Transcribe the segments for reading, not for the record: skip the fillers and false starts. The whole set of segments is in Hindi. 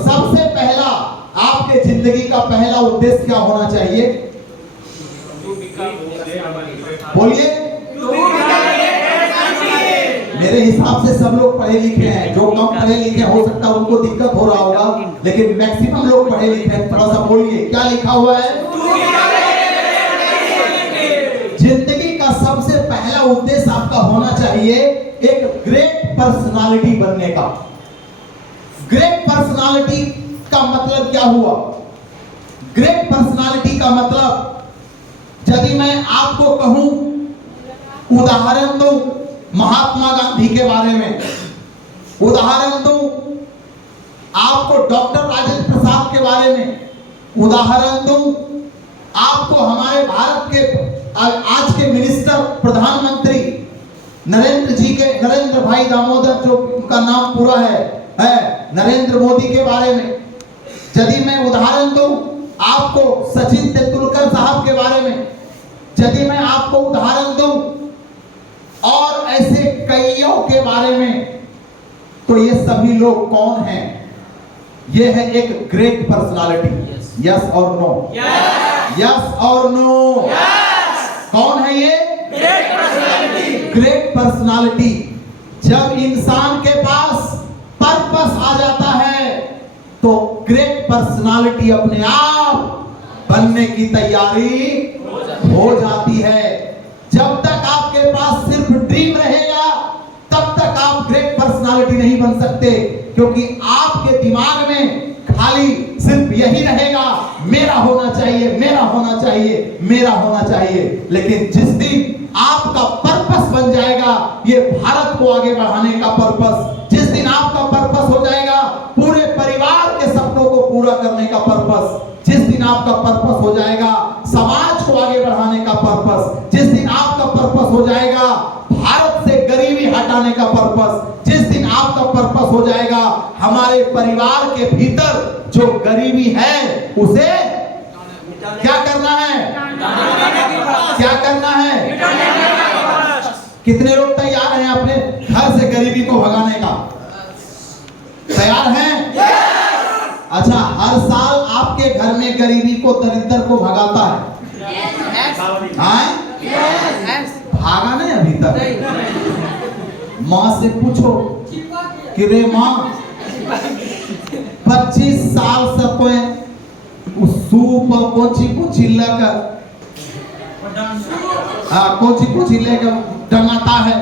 सबसे पहला आपके जिंदगी का पहला उद्देश्य क्या होना चाहिए? बोलिए। मेरे हिसाब से सब लोग पढ़े लिखे हैं, जो कम पढ़े लिखे हो सकता है उनको दिक्कत हो रहा होगा, लेकिन मैक्सिमम लोग पढ़े लिखे हैं। थोड़ा सा बोलिए, क्या लिखा हुआ है? जिंदगी का सबसे पहला उद्देश्य आपका होना चाहिए एक ग्रेट पर्सनालिटी बनने का। ग्रेट पर्सनालिटी का मतलब क्या हुआ? ग्रेट पर्सनालिटी का मतलब, यदि मैं आपको कहूं, उदाहरण दूं महात्मा गांधी के बारे में, उदाहरण दूं आपको डॉक्टर राजेंद्र प्रसाद के बारे में, उदाहरण दूं आपको हमारे भारत के आज के मिनिस्टर प्रधानमंत्री नरेंद्र भाई दामोदर, जो उनका नाम पूरा है नरेंद्र मोदी के बारे में, यदि मैं उदाहरण दूं आपको सचिन तेंदुलकर साहब के बारे में, यदि मैं आपको उदाहरण दूं और ऐसे कईयों के बारे में, तो ये सभी लोग कौन हैं? ये है एक ग्रेट पर्सनालिटी। यस और नो? यस और नो? कौन है ये? Great personality. Great personality. जब इंसान के पास पर्पस आ जाता है तो ग्रेट पर्सनालिटी अपने आप बनने की तैयारी हो जाती है। जब तक आपके पास सिर्फ ड्रीम रहेगा तब तक आप ग्रेट पर्सनालिटी नहीं बन सकते, क्योंकि आपके दिमाग में खाली सिर्फ यही रहेगा, मेरा होना चाहिए, मेरा होना चाहिए, मेरा होना चाहिए। लेकिन जिस दिन आपका पर्पस बन जाएगा, ये भारत को आगे बढ़ाने का पर्पस, जिस दिन आपका पर्पस हो जाएगा पूरे परिवार के सपनों को पूरा करने का पर्पस, जिस दिन आपका पर्पस हो जाएगा समाज को आगे बढ़ाने का पर्पस, जिस दिन आपका पर्पस हो जाएगा भारत से गरीबी हटाने का पर्पस, जिस दिन आपका पर्पस हो जाएगा हमारे परिवार के भीतर जो गरीबी है उसे क्या करना है? क्या करना है? कितने लोग तैयार हैं अपने घर से गरीबी को भगाने का? तैयार हैं? अच्छा, हर साल आपके घर में गरीबी को, दरिद्र को भगाता है? भागा नहीं अभी तक? माँ से पूछो कि रे माँ 25 साल से कोई सूप कोची लेकर कोची लेकर डंगाता है,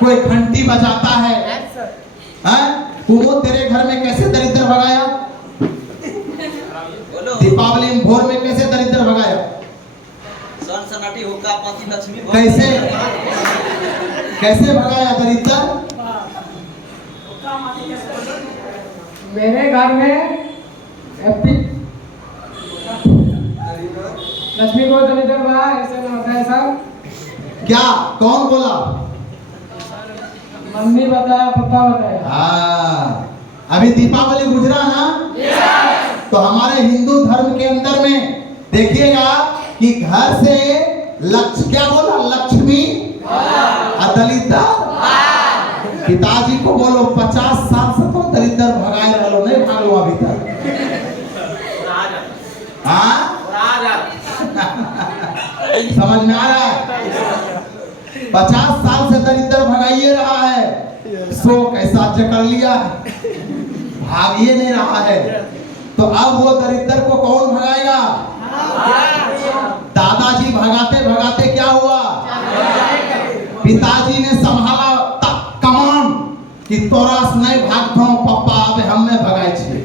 कोई घंटी बजाता है, वो तेरे घर में कैसे दरिद्र भगाया? दीपावली में भोर में कैसे दरिद्र भगाया? कैसे कैसे भगाया दरिद्र? मेरे घर में लक्ष्मी को दरिद्र भगा ऐसे होता है सर। क्या? कौन बोला? मम्मी बताया, पापा बताया। हाँ, अभी दीपावली गुजरा ना? तो हमारे हिंदू धर्म के अंदर में देखिएगा कि घर से क्या बोला? लक्ष्मी दलिद्र। पिताजी को बोलो 50 साल से तो दरिद्र भगाए रहो, नहीं भागो अभी तक। हाँ, समझ में आ रहा है? 50 साल से दरिद्र भगाइए रहा है, सो कैसा जकड़ लिया, भागिए नहीं रहा है। तो अब वो दरिद्र को कौन भगाएगा? दादाजी भगाते भगाते क्या हुआ? पिताजी ने संभाला कमान कि तोरा से नहीं भागता हूं पापा, अब हमने भगाए छे।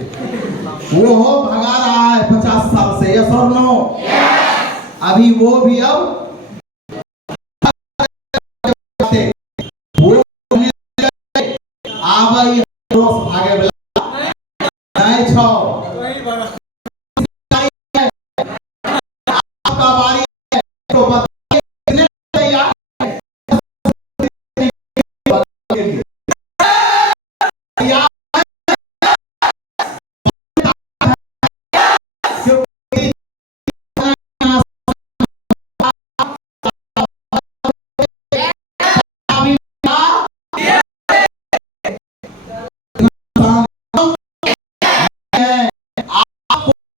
वो हो भगा रहा है 50 साल से। यस और नो? अभी वो भी अब भागे नहीं छो। आपका बारी है तो बताइए कितने तैयार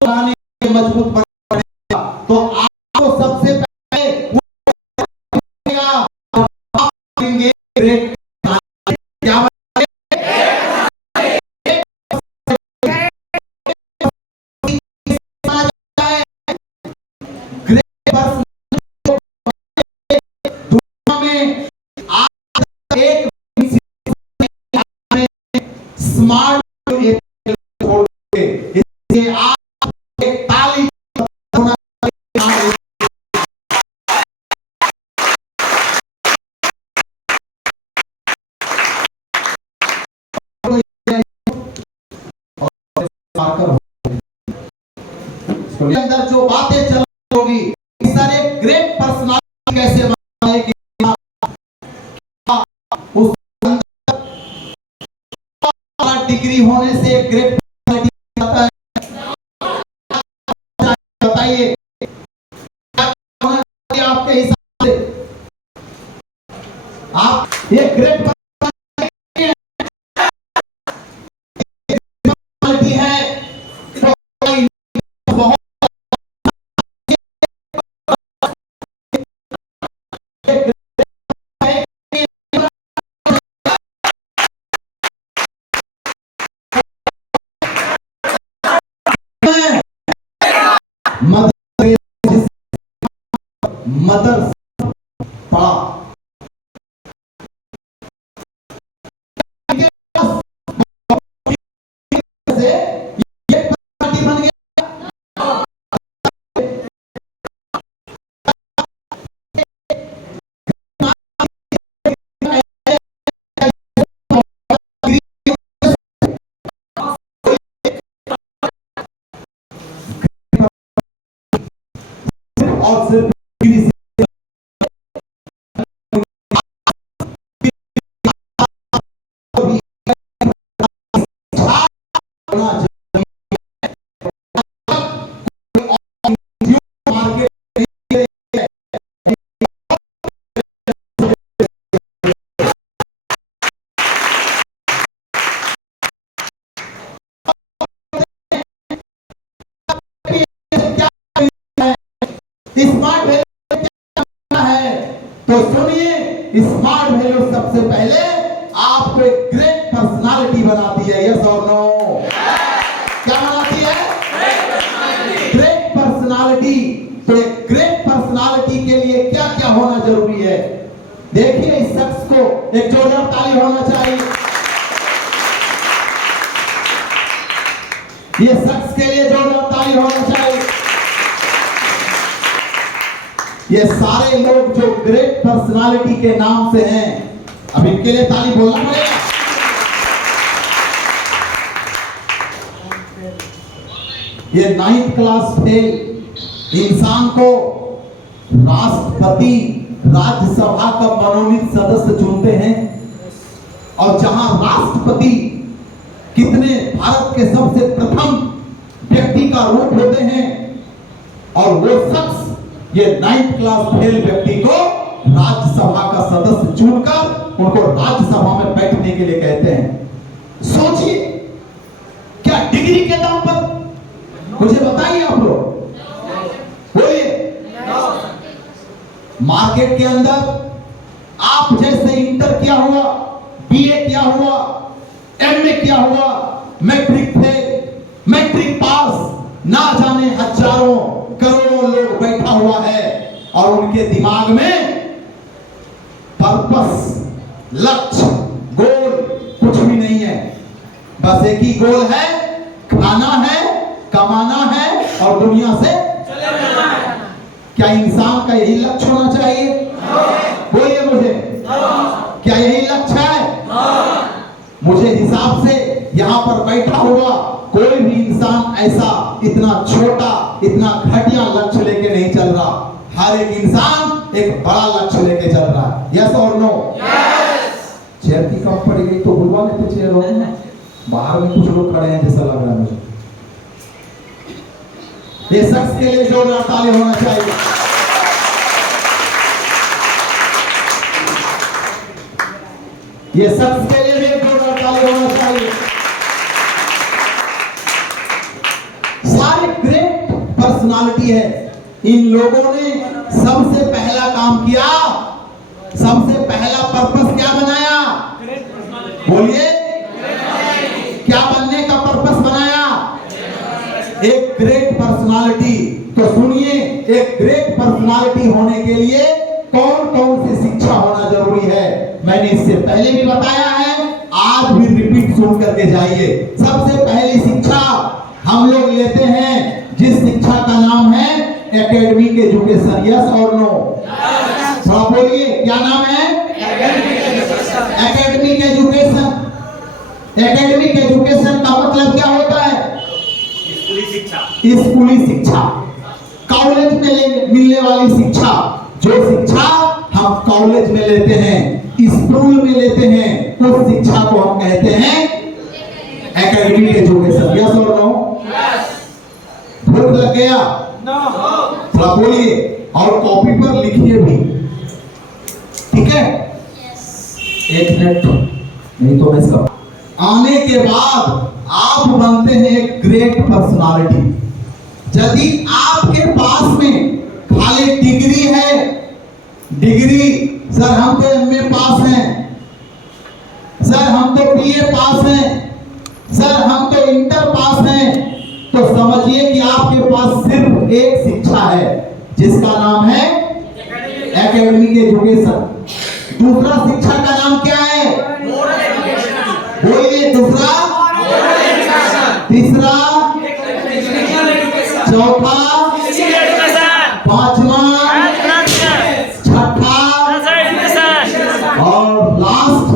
बनाने के लिए मजबूत बनेगा। तो आपको सबसे पहले ग्रेट क्या एक स्मार्ट इसलिए आप एक ताली होना अंदर जो बातें चल होगी सर एक ग्रेट पर्सनालिटी कैसे बनाएगी उस डिग्री होने से ग्रेट पर्सनालिटी आता है। बताइए आपके हिसाब से आप ये ग्रेट पर्सनालिटी है बहुत मदर पा से ये पार्टी बन गया और सिर्फ स्मार्ट वैल्यू क्या है तो सुनिए स्मार्ट वैल्यू सबसे पहले आपको एक ग्रेट पर्सनालिटी बनाती है यस और नो क्या बनाती है ग्रेट पर्सनालिटी तो एक ग्रेट पर्सनालिटी के लिए क्या क्या होना जरूरी है देखिए इस शख्स को एक जोरदार ताली होना चाहिए ये शख्स के लिए जोरदार ताली होना चाहिए ये सारे लोग जो ग्रेट पर्सनालिटी के नाम से हैं अब इनके लिए ताली बोलना पड़ेगा ये 9th क्लास फेल इंसान को राष्ट्रपति राज्यसभा का मनोनीत सदस्य चुनते हैं और जहां राष्ट्रपति कितने भारत के सबसे प्रथम व्यक्ति का रूप होते हैं और वो शख्स ये 9th क्लास फेल व्यक्ति को राज्यसभा का सदस्य चुनकर उनको राज्यसभा में बैठने के लिए कहते हैं सोचिए क्या डिग्री के दम पर मुझे बताइए आप लोग बोलिए मार्केट के अंदर आप जैसे इंटर किया हुआ बीए किया हुआ एमए किया हुआ मैट्रिक फेल मैट्रिक पास ना जाने हजारों करोड़ों लोग बैठा हुआ है और उनके दिमाग में पर्पस लक्ष्य गोल कुछ भी नहीं है बस एक ही गोल है खाना है कमाना है और दुनिया से चले जाना है क्या इंसान का यही लक्ष्य होना चाहिए बोलिए मुझे क्या यही लक्ष्य है मुझे हिसाब से यहाँ पर बैठा हुआ कोई भी इंसान ऐसा इतना छोटा इतना घटिया लक्ष्य लेके नहीं चल रहा हर एक इंसान एक बड़ा लक्ष्य लेके चल रहा है यस और नो चेयर की कम पड़ गई तो बुलवा लेते चेयर बाहर में कुछ लोग खड़े हैं जैसा लग रहा है मुझे ये शख्स के लिए जोरदार ताली होना चाहिए ये शख्स के लिए भी जोरदार ताली होना चाहिए सारे ग्रेट पर्सनालिटी है। इन लोगों ने सबसे पहला काम किया, सबसे पहला पर्पस क्या बनाया? बोलिए, क्या बनने का पर्पस बनाया? एक ग्रेट पर्सनालिटी। तो सुनिए, एक ग्रेट पर्सनालिटी होने के लिए कौन कौन सी शिक्षा होना जरूरी है, मैंने इससे पहले भी बताया है, आज भी रिपीट सुन करके जाइए। सबसे पहली शिक्षा हम लोग लेते हैं, जिस शिक्षा का नाम है एकेडमिक एजुकेशन। यस और नो? थोड़ा बोलिए, क्या नाम है? Academic education. एकेडमिक एजुकेशन का मतलब क्या होता है? स्कूली शिक्षा, कॉलेज में मिलने वाली शिक्षा। जो शिक्षा हम कॉलेज में लेते हैं, स्कूल में लेते हैं, उस शिक्षा को हम कहते हैं एकेडमिक एजुकेशन। यस और नो? भूख लग गया? थोड़ा बोलिए और कॉपी पर लिखिए भी, ठीक है? एक मिनट, नहीं तो मैं सब आने के बाद आप बनते हैं एक ग्रेट पर्सनालिटी। यदि आपके पास में खाली डिग्री है, डिग्री, सर हम तो एमए पास हैं, सर हम तो बीए पास हैं, सर हम तो इंटर पास हैं, तो समझिए कि आपके पास सिर्फ एक शिक्षा है, जिसका नाम है एकेडमिक एजुकेशन। दूसरा शिक्षा का नाम क्या है? बोलिए, दूसरा, तीसरा, चौथा, पांचवा, छठा और लास्ट।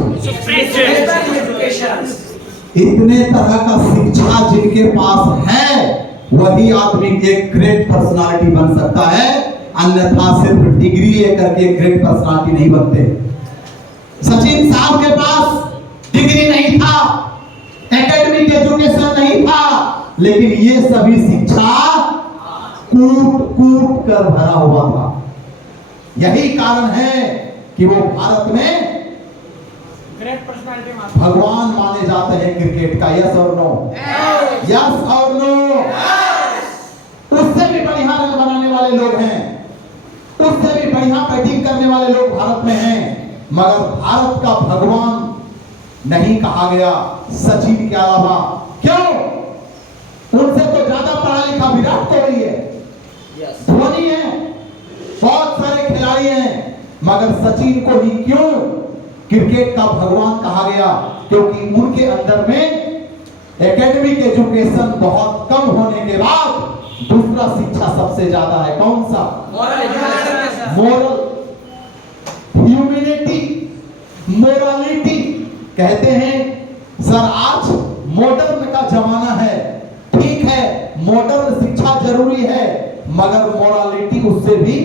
इतने तरह का शिक्षा जिनके पास है, वही आदमी एक ग्रेट पर्सनालिटी बन सकता है, अन्यथा सिर्फ डिग्री लेकर के ग्रेट पर्सनालिटी नहीं बनते। सचिन साहब के पास डिग्री नहीं था, एकेडमिक एजुकेशन नहीं था, लेकिन ये सभी शिक्षा कूट कूट कर भरा हुआ था। यही कारण है कि वो भारत में भगवान माने जाते हैं क्रिकेट का। यस और नो? यस और नो? उससे भी बढ़िया रन बनाने वाले लोग हैं, उससे भी बढ़िया बैटिंग करने वाले लोग भारत में हैं, मगर भारत का भगवान नहीं कहा गया सचिन के अलावा। क्यों? उनसे तो ज्यादा पढ़ा लिखा विराट कोहली है, धोनी है, बहुत सारे खिलाड़ी हैं, मगर सचिन को ही क्यों क्रिकेट का भगवान कहा गया? क्योंकि उनके अंदर में एकेडमिक एजुकेशन बहुत कम होने के बाद दूसरा शिक्षा सबसे ज्यादा है। कौन सा? Moral, humanity, morality. कहते हैं सर आज मॉडर्न का जमाना है, ठीक है, मॉडर्न शिक्षा जरूरी है, मगर मोरालिटी उससे भी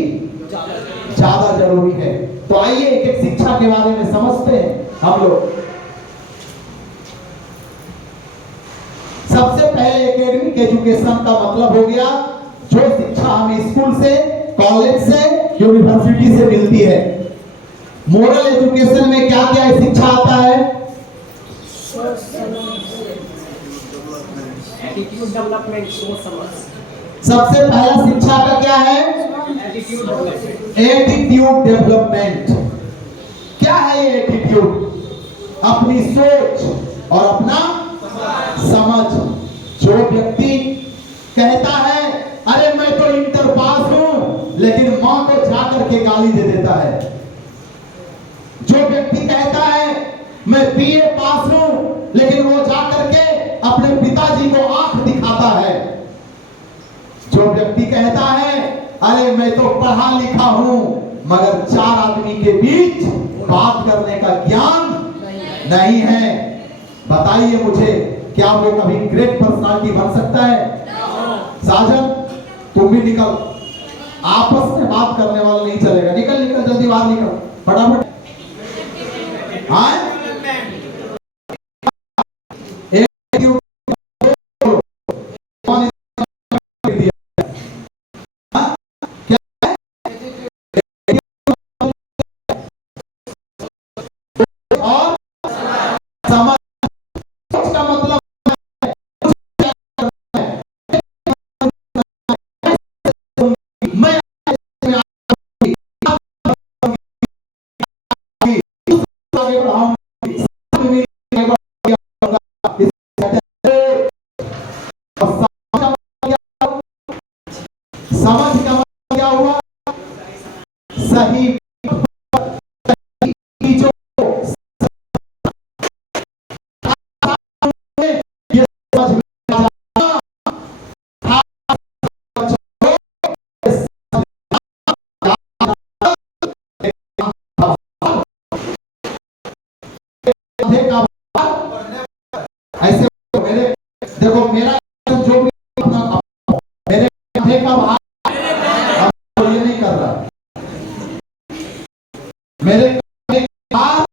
ज्यादा जरूरी है। तो आइए एक एक शिक्षा के बारे में समझते हैं हम लोग। सबसे पहले एकेडमिक एजुकेशन का मतलब हो गया जो शिक्षा हमें स्कूल से, कॉलेज से, यूनिवर्सिटी से मिलती है। मोरल एजुकेशन में क्या क्या शिक्षा आता है? एटीट्यूड डेवलपमेंट, सोच समझ। सबसे पहला शिक्षा का क्या है? Attitude development. क्या है ये एटीट्यूड? अपनी सोच और अपना समझ। जो व्यक्ति कहता है अरे मैं तो इंटर पास हूं, लेकिन मां को जाकर के गाली दे देता है। जो व्यक्ति कहता है मैं बीए पास हूं, लेकिन वो जाकर के अपने पिताजी को आंख दिखाता है। जो व्यक्ति कहता है अरे मैं तो पढ़ा लिखा हूं, मगर चार आदमी के बीच बात करने का ज्ञान नहीं है, बताइए मुझे, क्या वो कभी ग्रेट पर्सनालिटी बन सकता है? साजन तुम भी निकल, आपस में बात करने वाला नहीं चलेगा। निकल निकल, जल्दी बाहर निकल, फटाफट। हाँ, और समझ का मतलब समझ का मतलब क्या हुआ? सही की जो ये समझ में आ जाता। ऐसे मेरे देखो मेरा जो भी अपना मेरे कंधे का भार ये नहीं कर रहा, मेरे कंधे का भार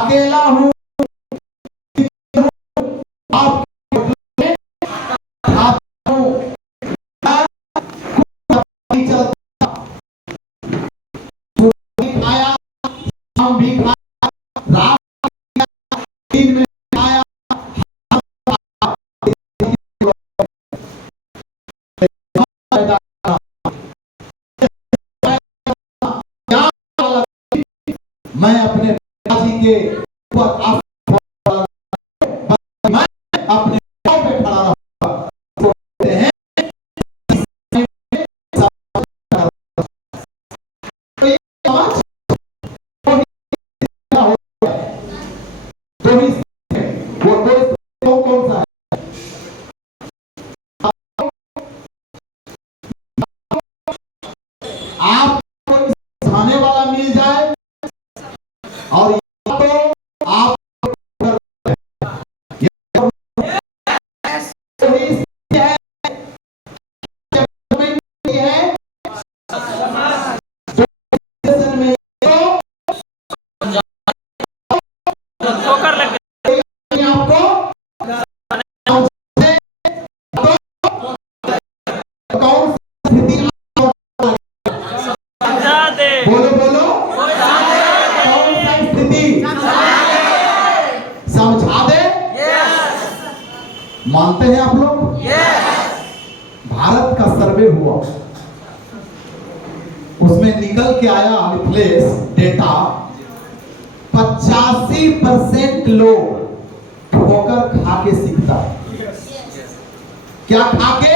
अकेला हूँ, आप खाया, हम भी खाया, रात दिन में खाया, मैं अपने पिताजी के ऊपर मैं अपने पांव पे खड़ा रहूंगा। बोलते हैं तो ये समाज दो ही है, वो दो कौन सा है? आपको समझाने वाला मिल जाए और या तो आप बोलो बोलो कौन सा स्थिति समझा दे? मानते हैं आप लोग? भारत का सर्वे हुआ, उसमें निकल के आया मिथिलेश डेटा 85% लोग ठोकर खा के सीखता है। क्या खा के?